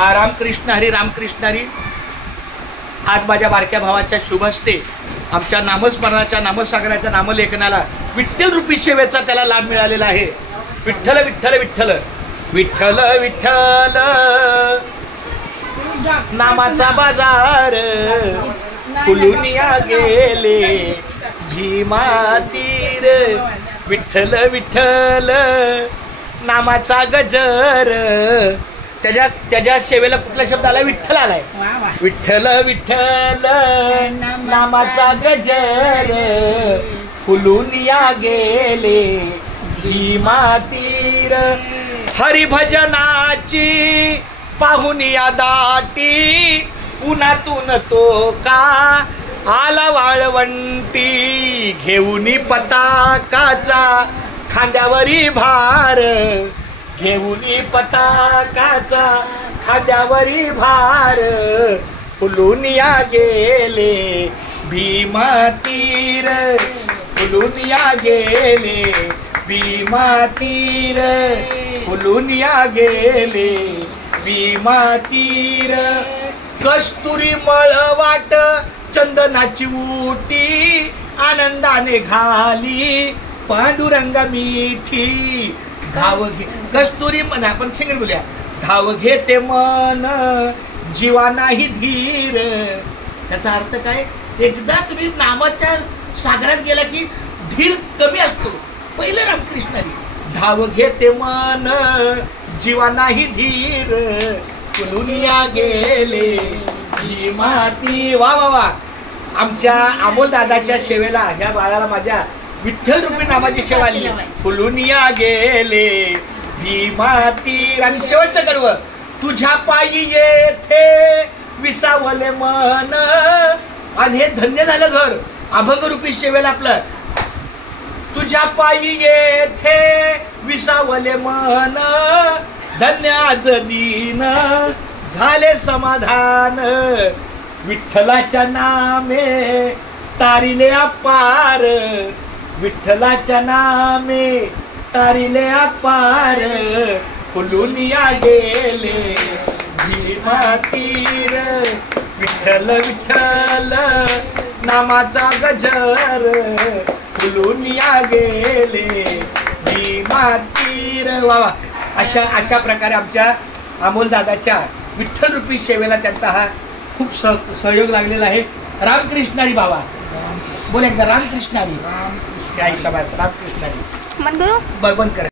रामकृष्ण हरी रामकृष्ण हरी. आज माझ्या बारक्या भावाच्या शुभ हस्ते आमच्या नामस्मरणाच्या नामसागराच्या नामलेखनाला विठ्ठल रूपी सेवेचा त्याला लाभ मिळालेला आहे. विठ्ठल विठ्ठल विठ्ठल विठ्ठल विठ्ठल नामाचा बाजार फुलुनिया गेले भीमा तीर. विठ्ठल विठ्ठल नामाचा गजर. त्याच्या सेवेला कुठला शब्द आलाय? विठ्ठल आलाय. विठ्ठल विठ्ठल नामाचा गजर फुलुनिया गेले भीमा तीर. हरिभजनाची पाहुनिया दाटी उन्हातून तो का आला वाळवंटी. घेऊनी पताकाचा खांद्यावरी भार. घेऊनी पताकाचा खांद्यावरी भार फुलुनिया गेले भीमा तीर. फुलुनिया गेले भीमा तीर. फुलुनिया गेले भीमा तीर. कस्तुरी मळवाट चंदनाची उटी आनंदाने घाली पांडुरंग मिठी. धाव घे कस्तुरी मन आपण सिंगल बोलूया. धाव घेते मन जीवा नाही धीर. त्याचा अर्थ काय? एकदा तुम्ही नामाच्या सागरात गेला की धीर कमी असतो. पहिलं रामकृष्णारी. धाव घेते मन जीवा नाही धीर फुलुनिया गेले भीमा तीर. वा वा वा. आमच्या अमोल दादाच्या सेवेला ह्या बाळाला माझ्या विठ्ठल रूपी नामाची सेवा आली. फुलुनिया गेले भीमा तीर. आणि शेवटचं कडवं तुझ्या पायी येथे विसावले मन. आज हे धन्य झालं घर अभंग रूपी सेवेला आपलं. तुझ्या पायी येथे विसावले मन धन्य आज दीन झाले समाधान. विठ्ठलाच्या नामे तारिले अपार. विठ्ठलाच्या नामे तारिले अपार फुलुनिया गेले भीमा तीर. विठ्ठल विठ्ठल नामाचा गजर फुलुनिया गेले भीमा तीर. वा. अशा प्रकारे आमच्या अमोल दादाच्या विठ्ठल रूपी सेवेला त्यांचा हा खूप सहयोग लागलेला आहे. रामकृष्णारी बाबा बोल एकदा. रामकृष्णारी. रामकृष्णारी. रामकृष्णारी. बंद करा.